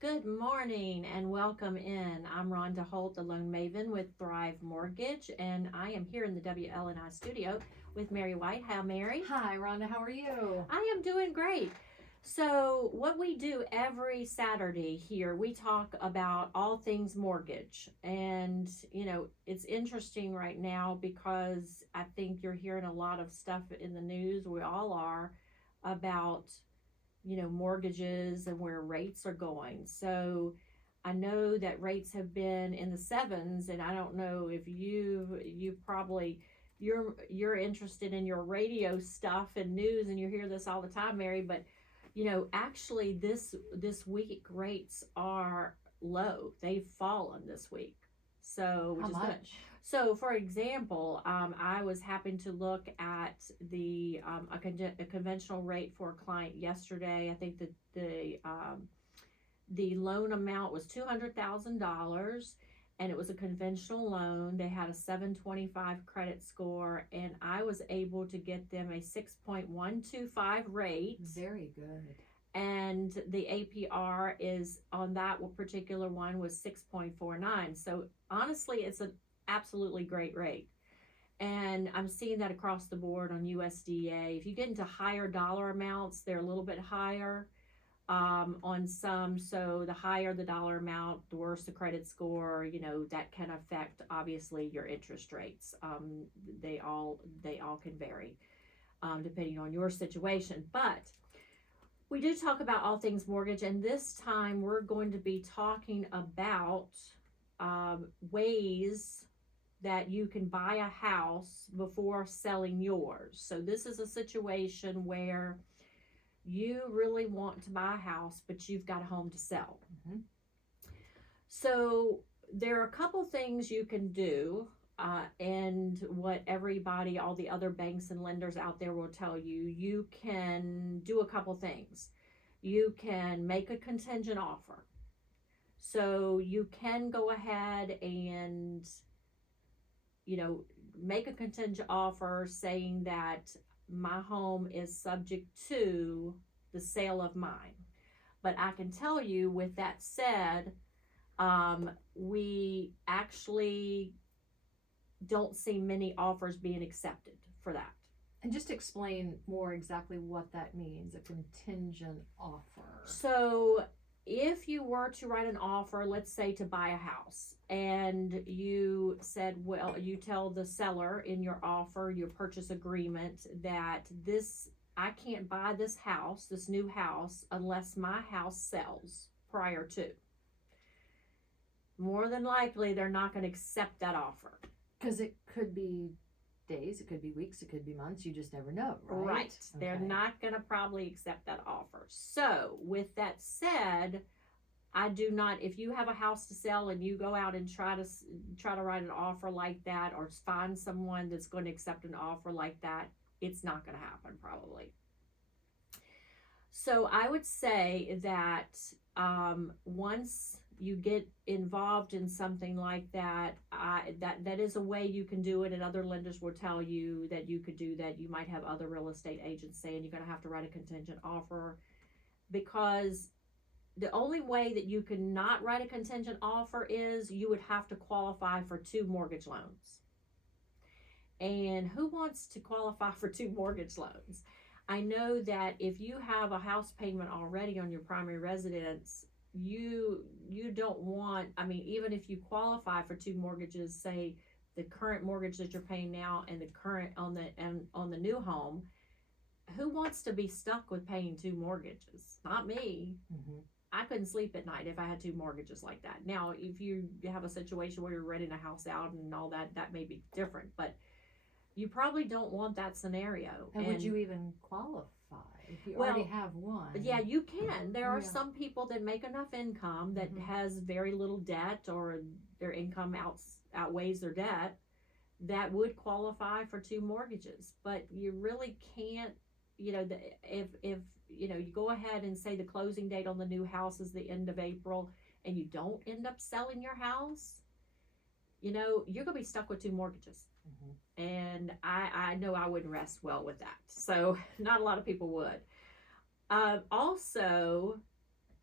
Good morning and welcome in. I'm Rhonda Holt, the Loan Maven with Thrive Mortgage, and I am here in the WLNI studio with Mary White. Hi, Mary. Hi, Rhonda. How are you? I am doing great. So, what we do every Saturday here, we talk about all things mortgage. And, it's interesting right now because I think you're hearing a lot of stuff in the news. We all are about mortgages and where rates are going. So I know that rates have been in the sevens, and I don't know if you probably you're interested in your radio stuff and news, and you hear this all the time, Mary. But actually, this week rates are low. They've fallen this week, so which How is good. much? So, for example, I was happen to look at a conventional rate for a client yesterday. I think that the loan amount was $200,000, and it was a conventional loan. They had a 725 credit score, and I was able to get them a 6.125 rate. Very good. And the APR is on that particular one was 6.49. So honestly, it's an absolutely great rate. And I'm seeing that across the board on USDA. If you get into higher dollar amounts, they're a little bit higher on some. So the higher the dollar amount, the worse the credit score. That can affect obviously your interest rates. They all can vary depending on your situation. But we do talk about all things mortgage, and this time we're going to be talking about ways that you can buy a house before selling yours. So this is a situation where you really want to buy a house, but you've got a home to sell. Mm-hmm. So there are a couple things you can do, and what all the other banks and lenders out there will tell you, you can do a couple things. You can make a contingent offer. So you can go ahead and make a contingent offer saying that my home is subject to the sale of mine. But I can tell you, with that said, we actually don't see many offers being accepted for that. And just explain more exactly what that means, a contingent offer. So if you were to write an offer, let's say to buy a house, and you said, well, you tell the seller in your offer, your purchase agreement, that I can't buy this new house, unless my house sells prior to. More than likely, they're not going to accept that offer. Because it could be days, it could be weeks, it could be months. You just never know, right? Right. Okay. They're not going to probably accept that offer. So, with that said, I do not. If you have a house to sell and you go out and try to write an offer like that, or find someone that's going to accept an offer like that, it's not going to happen probably. So I would say that once you get involved in something like that, that is a way you can do it, and other lenders will tell you that you could do that. You might have other real estate agents saying you're going to have to write a contingent offer, because the only way that you can not write a contingent offer is you would have to qualify for 2 mortgage loans. And who wants to qualify for 2 mortgage loans? I know that if you have a house payment already on your primary residence, you don't want, even if you qualify for 2 mortgages, say the current mortgage that you're paying now and the current on the new home, who wants to be stuck with paying 2 mortgages? Not me. Mm-hmm. I couldn't sleep at night if I had 2 mortgages like that. Now, if you have a situation where you're renting a house out and all that, that may be different, but you probably don't want that scenario. And would you even qualify if you already have one? Yeah, you can. There are some people that make enough income that has very little debt, or their income outweighs their debt, that would qualify for 2 mortgages. But you really can't, if you go ahead and say the closing date on the new house is the end of April, and you don't end up selling your house, you're going to be stuck with 2 mortgages. Mm-hmm. And I know I wouldn't rest well with that. So not a lot of people would. Also,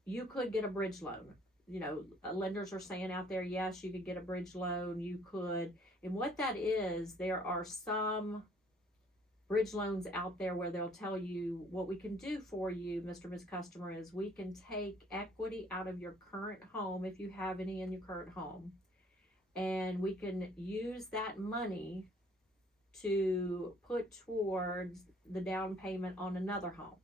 you could get a bridge loan. You know, lenders are saying out there, yes, you could get a bridge loan, you could. And what that is, there are some bridge loans out there where they'll tell you what we can do for you, Mr. and Ms. Customer, is we can take equity out of your current home if you have any in your current home, and we can use that money to put towards the down payment on another home.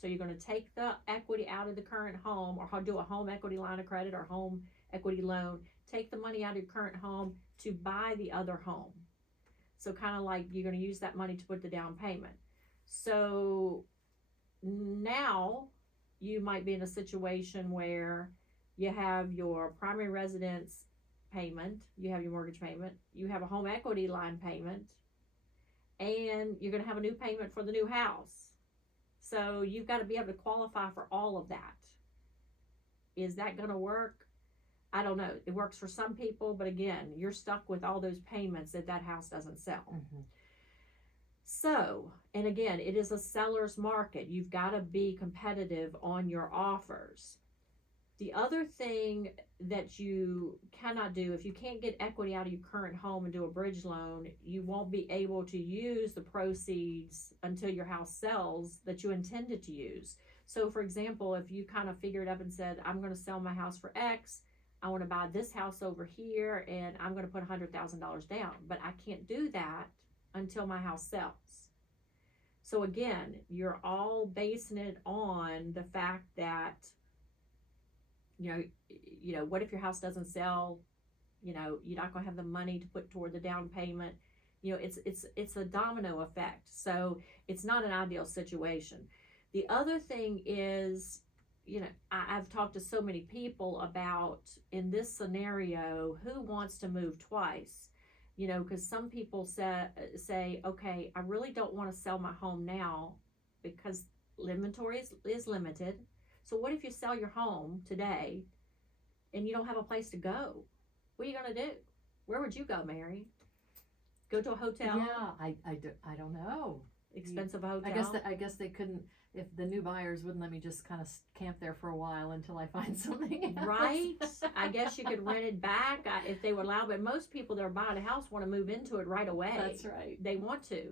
So you're going to take the equity out of the current home, or do a home equity line of credit or home equity loan, take the money out of your current home to buy the other home. So kind of like you're going to use that money to put the down payment. So now you might be in a situation where you have your primary residence payment, you have your mortgage payment, you have a home equity line payment, and you're going to have a new payment for the new house. So you've got to be able to qualify for all of that. Is that going to work? I don't know. It works for some people, but again, you're stuck with all those payments if that house doesn't sell. Mm-hmm. So, and again, it is a seller's market. You've got to be competitive on your offers. The other thing that you cannot do, if you can't get equity out of your current home and do a bridge loan, you won't be able to use the proceeds until your house sells that you intended to use. So for example, if you kind of figured up and said, I'm going to sell my house for X, I want to buy this house over here, and I'm going to put $100,000 down, but I can't do that until my house sells. So again, you're all basing it on the fact that, you know, what if your house doesn't sell? You know, you're not going to have the money to put toward the down payment. You know, it's a domino effect. So it's not an ideal situation. The other thing is, you know, I've talked to so many people about, in this scenario, who wants to move twice? You know, because some people say, okay, I really don't want to sell my home now because inventory is limited. So what if you sell your home today and you don't have a place to go? What are you going to do? Where would you go, Mary? Go to a hotel? Yeah, I don't know. Expensive hotel? I guess they couldn't, if the new buyers wouldn't let me just kind of camp there for a while until I find something else. Right? I guess you could rent it back if they would allow, but most people that are buying a house want to move into it right away. That's right. They want to.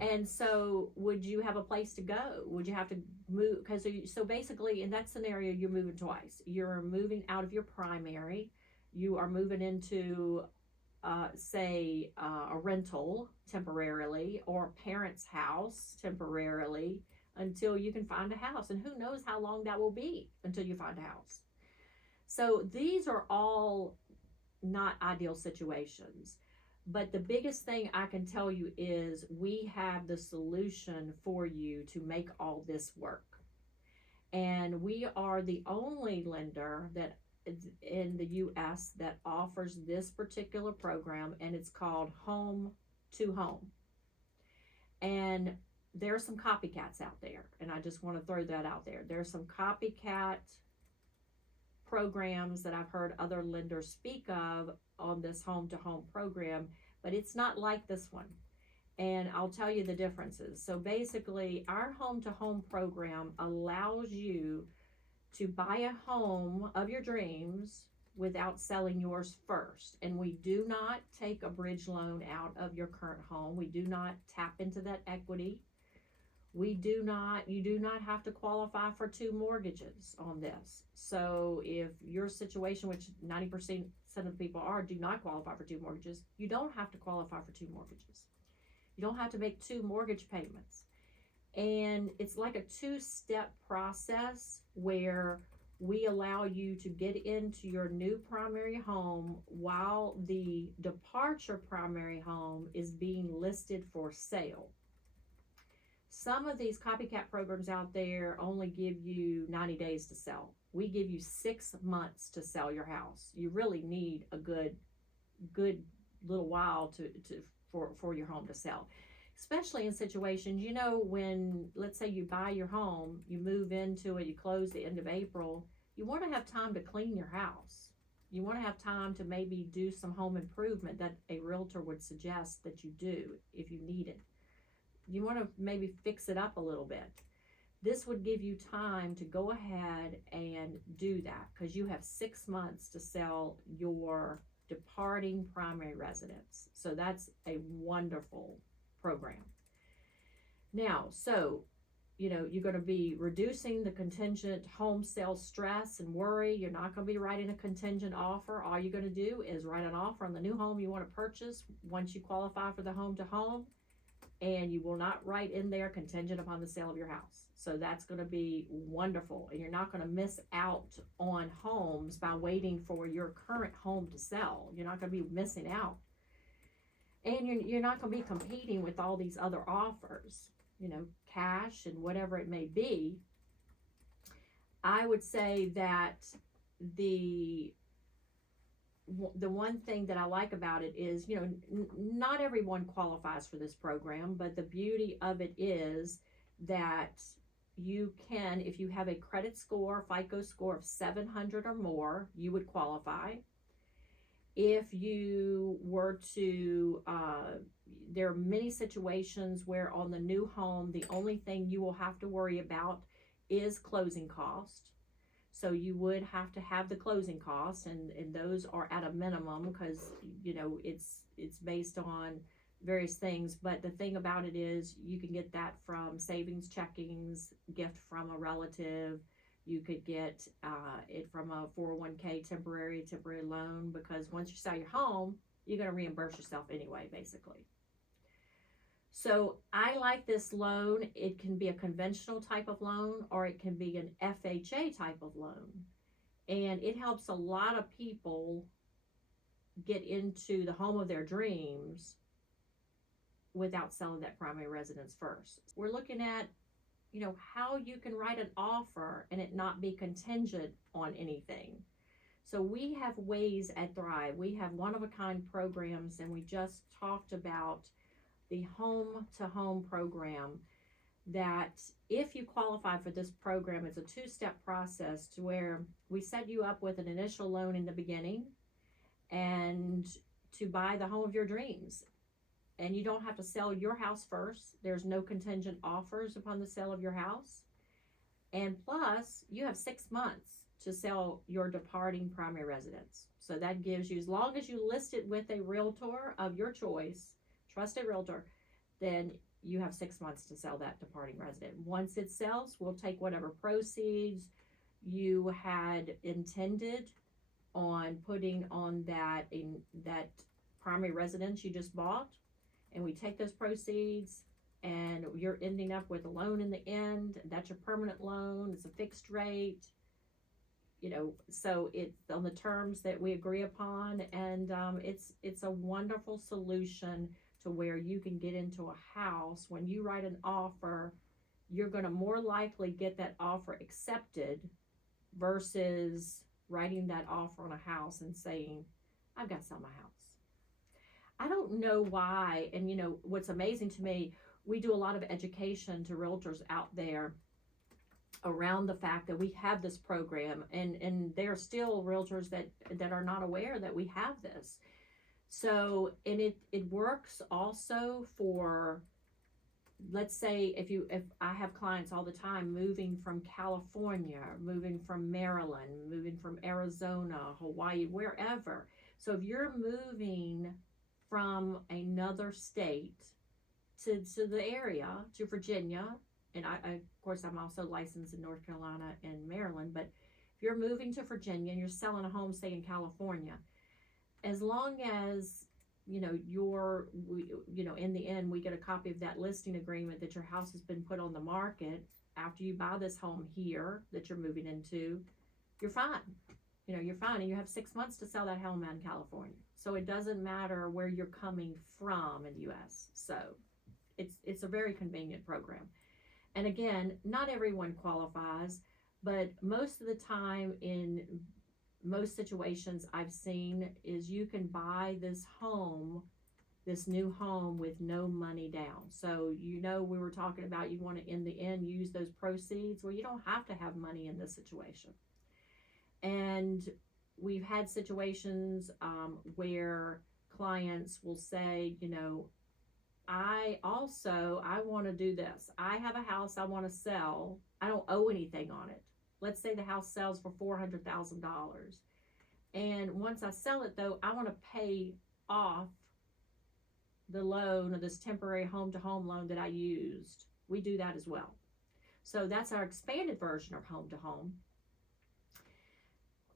And so would you have a place to go? Would you have to move? Because so basically in that scenario, you're moving twice. You're moving out of your primary. You are moving into, say, a rental temporarily, or a parent's house temporarily, until you can find a house. And who knows how long that will be until you find a house. So these are all not ideal situations. But the biggest thing I can tell you is we have the solution for you to make all this work. And we are the only lender that in the U.S. that offers this particular program, and it's called Home to Home. And there are some copycats out there, and I just want to throw that out there. There's some copycat programs that I've heard other lenders speak of on this home to home program, but it's not like this one. And I'll tell you the differences. So basically, our home to home program allows you to buy a home of your dreams without selling yours first. And we do not take a bridge loan out of your current home. We do not tap into that equity. You do not have to qualify for 2 mortgages on this. So if your situation, which 90% of the people do not qualify for 2 mortgages, you don't have to qualify for 2 mortgages. You don't have to make 2 mortgage payments. And it's like a 2-step process where we allow you to get into your new primary home while the departure primary home is being listed for sale. Some of these copycat programs out there only give you 90 days to sell. We give you 6 months to sell your house. You really need a good little while for your home to sell. Especially in situations, you know, when, let's say you buy your home, you move into it, you close the end of April, you want to have time to clean your house. You want to have time to maybe do some home improvement that a realtor would suggest that you do if you need it. You want to maybe fix it up a little bit. This would give you time to go ahead and do that because you have 6 months to sell your departing primary residence. So that's a wonderful program. Now, so you're going to be reducing the contingent home sale stress and worry. You're not going to be writing a contingent offer. All you're going to do is write an offer on the new home you want to purchase once you qualify for the home to home, and you will not write in there contingent upon the sale of your house. So that's going to be wonderful, and you're not going to miss out on homes by waiting for your current home to sell. You're not going to be missing out, and you're not going to be competing with all these other offers, cash and whatever it may be. I would say that the one thing that I like about it is, not everyone qualifies for this program, but the beauty of it is that you can, if you have a credit score, FICO score of 700 or more, you would qualify. If you were to, there are many situations where on the new home, the only thing you will have to worry about is closing cost. So you would have to have the closing costs, and those are at a minimum because, it's based on various things. But the thing about it is you can get that from savings, checkings, gift from a relative. You could get it from a 401k temporary loan, because once you sell your home, you're going to reimburse yourself anyway, basically. So I like this loan. It can be a conventional type of loan, or it can be an FHA type of loan. And it helps a lot of people get into the home of their dreams without selling that primary residence first. We're looking at how you can write an offer and it not be contingent on anything. So we have ways at Thrive. We have one-of-a-kind programs, and we just talked about the home-to-home program, that if you qualify for this program, it's a 2-step process to where we set you up with an initial loan in the beginning and to buy the home of your dreams. And you don't have to sell your house first. There's no contingent offers upon the sale of your house. And plus, you have 6 months to sell your departing primary residence. So that gives you, as long as you list it with a realtor of your choice, trusted realtor, then you have 6 months to sell that departing resident. Once it sells, we'll take whatever proceeds you had intended on putting on that primary residence you just bought, and we take those proceeds, and you're ending up with a loan in the end. That's your permanent loan. It's a fixed rate, so it's on the terms that we agree upon, and it's a wonderful solution to where you can get into a house. When you write an offer, you're going to more likely get that offer accepted versus writing that offer on a house and saying, I've got to sell my house. I don't know why, and what's amazing to me, we do a lot of education to realtors out there around the fact that we have this program, and there are still realtors that are not aware that we have this. So, and it works also for, let's say, if I have clients all the time moving from California, moving from Maryland, moving from Arizona, Hawaii, wherever. So if you're moving from another state to the area, to Virginia, and I of course I'm also licensed in North Carolina and Maryland, but if you're moving to Virginia and you're selling a home, say in California, as long as you're in the end we get a copy of that listing agreement that your house has been put on the market after you buy this home here that you're moving into, you're fine. You're fine, and you have 6 months to sell that home out in California. So it doesn't matter where you're coming from in the U.S. So it's a very convenient program. And again, not everyone qualifies, but most of the time in most situations I've seen is you can buy this new home with no money down. So we were talking about you want to in the end use those proceeds. Well, you don't have to have money in this situation. And we've had situations where clients will say, I want to do this. I have a house I want to sell. I don't owe anything on it. Let's say the house sells for $400,000. And once I sell it though, I want to pay off the loan or this temporary home to home loan that I used. We do that as well. So that's our expanded version of home to home.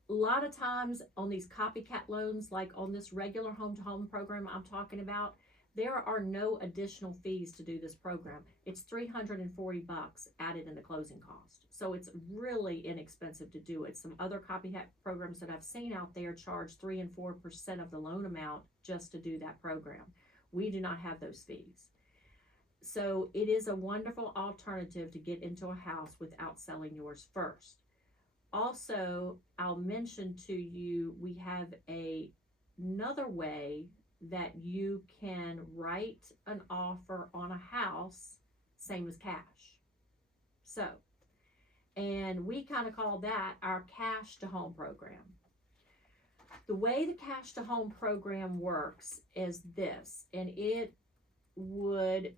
A lot of times on these copycat loans, like on this regular home to home program I'm talking about, there are no additional fees to do this program. It's $340 added in the closing cost. So it's really inexpensive to do it. Some other copycat programs that I've seen out there charge 3 and 4% of the loan amount just to do that program. We do not have those fees. So it is a wonderful alternative to get into a house without selling yours first. Also, I'll mention to you, we have another way that you can write an offer on a house, same as cash. So, and we kind of call that our cash to home program. The way the cash to home program works is this, and it would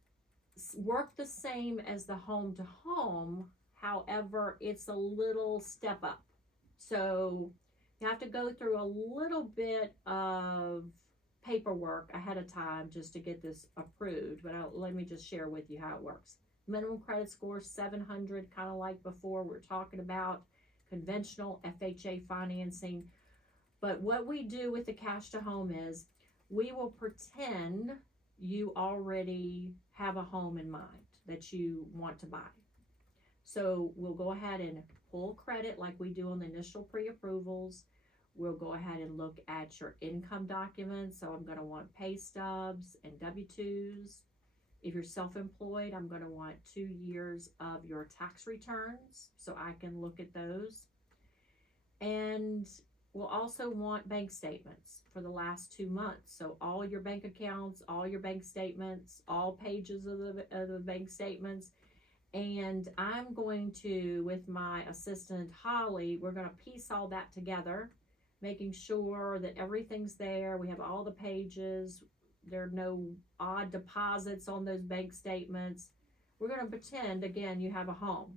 work the same as the home to home. However, it's a little step up. So you have to go through a little bit of paperwork ahead of time just to get this approved, but let me just share with you how it works. Minimum credit score 700, kind of like before we're talking about conventional FHA financing. But what we do with the cash to home is we will pretend you already have a home in mind that you want to buy. So we'll go ahead and pull credit like we do on the initial pre-approvals. We'll go ahead and look at your income documents. So I'm going to want pay stubs and W-2s. If you're self-employed, I'm going to want 2 years of your tax returns so I can look at those. And we'll also want bank statements for the last 2 months. So all your bank accounts, all your bank statements, all pages of the bank statements. And I'm going to, with my assistant Holly, we're going to piece all that together, making sure that everything's there. We have all the pages. There are no odd deposits on those bank statements. We're going to pretend, again, you have a home.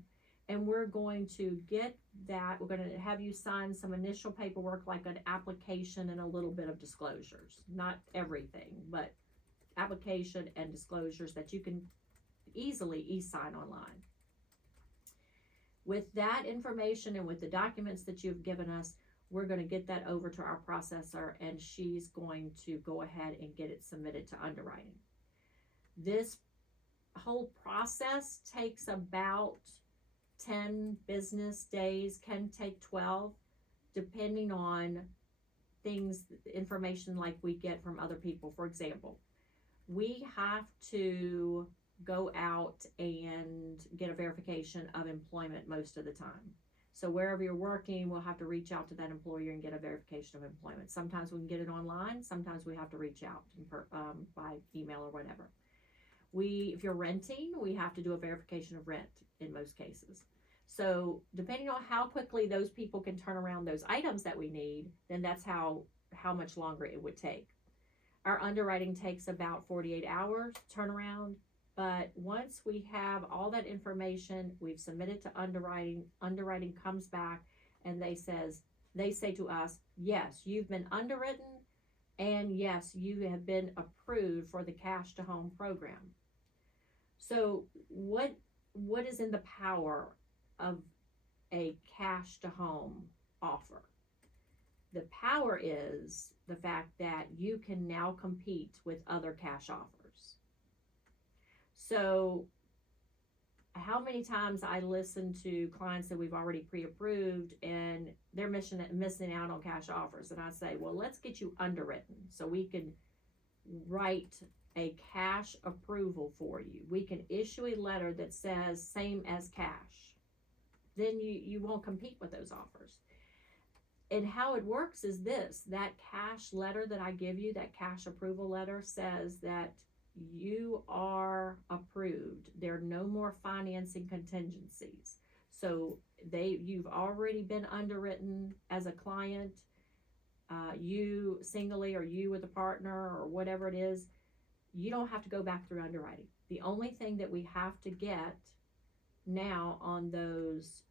And we're going to get that. We're going to have you sign some initial paperwork like an application and a little bit of disclosures. Not everything, but application and disclosures that you can easily e-sign online. With that information and with the documents that you've given us, we're going to get that over to our processor, and she's going to go ahead and get it submitted to underwriting. This whole process takes about 10 business days, can take 12, depending on things, information like we get from other people. For example, we have to go out and get a verification of employment most of the time. So wherever you're working, we'll have to reach out to that employer and get a verification of employment. Sometimes we can get it online. Sometimes we have to reach out by email or whatever. If you're renting, we have to do a verification of rent in most cases. So depending on how quickly those people can turn around those items that we need, then that's how much longer it would take. Our underwriting takes about 48 hours turnaround. But once we have all that information, we've submitted to underwriting comes back and they say to us, yes, you've been underwritten, and yes, you have been approved for the cash to home program. So what is in the power of a cash to home offer? The power is the fact that you can now compete with other cash offers. So how many times I listen to clients that we've already pre-approved and they're missing out on cash offers, and I say, well, let's get you underwritten so we can write a cash approval for you. We can issue a letter that says same as cash. Then you won't compete with those offers. And how it works is this: that cash letter that I give you, that cash approval letter, says that you are approved. There are no more financing contingencies. So you've already been underwritten as a client, you singly or you with a partner or whatever it is. You don't have to go back through underwriting. The only thing that we have to get now on those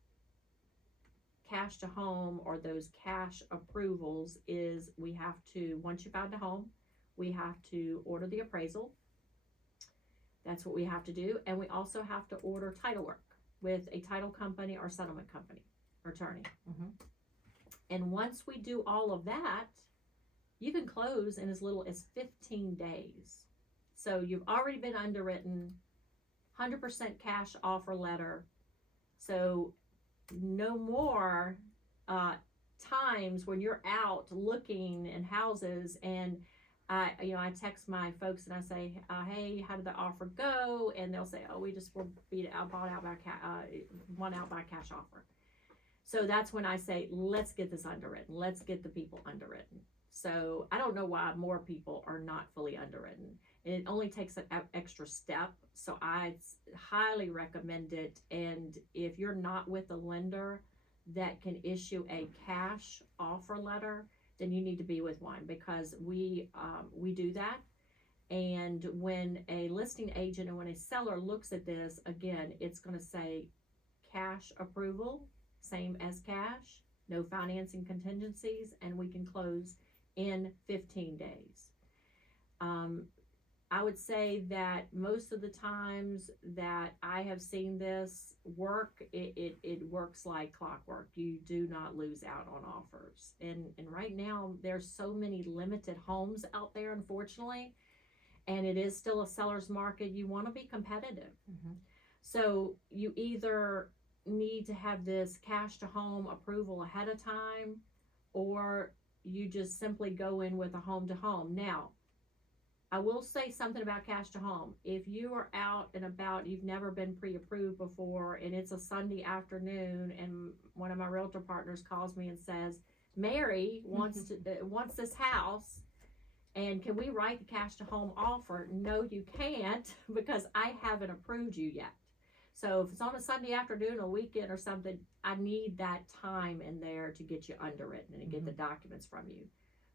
cash to home or those cash approvals is we have to, once you found a home, we have to order the appraisal. That's what we have to do. And we also have to order title work with a title company or settlement company or attorney. Mhm. And once we do all of that, you can close in as little as 15 days. So you've already been underwritten, 100% cash offer letter. So no more times when you're out looking in houses and I text my folks and I say, hey, how did the offer go? And they'll say, oh, we just were bought out by won out by cash offer. So that's when I say, let's get this underwritten. Let's get the people underwritten. So I don't know why more people are not fully underwritten. And it only takes an extra step. So I highly recommend it. And if you're not with a lender that can issue a cash offer letter, then you need to be with one, because we do that. And when a listing agent and when a seller looks at this, again, it's going to say cash approval, same as cash, no financing contingencies, and we can close in 15 days. I would say that most of the times that I have seen this work, it works like clockwork. You do not lose out on offers. And right now, there's so many limited homes out there, unfortunately, and it is still a seller's market. You want to be competitive. Mhm. So you either need to have this cash to home approval ahead of time, or you just simply go in with a home to home. Now, I will say something about cash to home. If you are out and about, you've never been pre-approved before, and it's a Sunday afternoon, and one of my realtor partners calls me and says, Mary wants this house, and can we write the cash to home offer? No, you can't, because I haven't approved you yet. So if it's on a Sunday afternoon, a weekend or something, I need that time in there to get you underwritten and get the documents from you.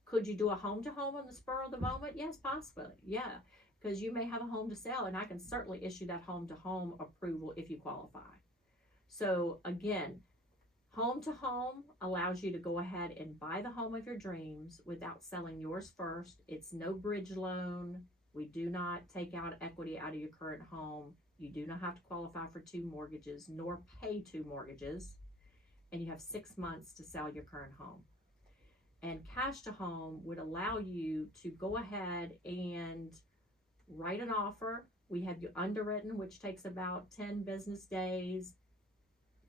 Could you do a home to home on the spur of the moment? Yes, possibly. Yeah, because you may have a home to sell, and I can certainly issue that home to home approval if you qualify. So again, home to home allows you to go ahead and buy the home of your dreams without selling yours first. It's no bridge loan. We do not take out equity out of your current home. You do not have to qualify for 2 mortgages nor pay 2 mortgages. And you have 6 months to sell your current home. And cash to home would allow you to go ahead and write an offer. We have you underwritten, which takes about 10 business days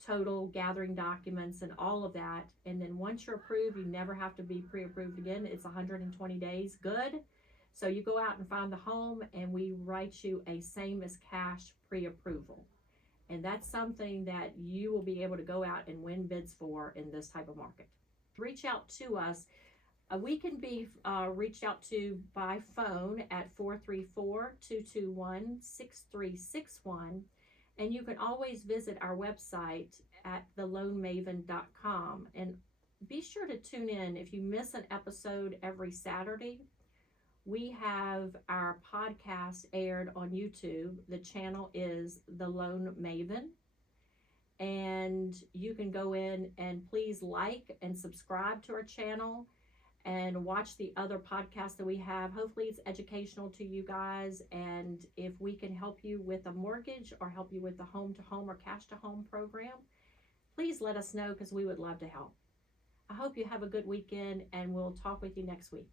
total, gathering documents and all of that. And then once you're approved, you never have to be pre-approved again. It's 120 days good. So you go out and find the home, and we write you a same as cash pre-approval. And that's something that you will be able to go out and win bids for in this type of market. Reach out to us. We can be reached out to by phone at 434-221-6361. And you can always visit our website at theloanmaven.com. And be sure to tune in. If you miss an episode every Saturday, we have our podcast aired on YouTube. The channel is The Loan Maven. And you can go in and please like and subscribe to our channel and watch the other podcasts that we have. Hopefully it's educational to you guys. And if we can help you with a mortgage or help you with the home to home or cash to home program, please let us know, because we would love to help. I hope you have a good weekend, and we'll talk with you next week.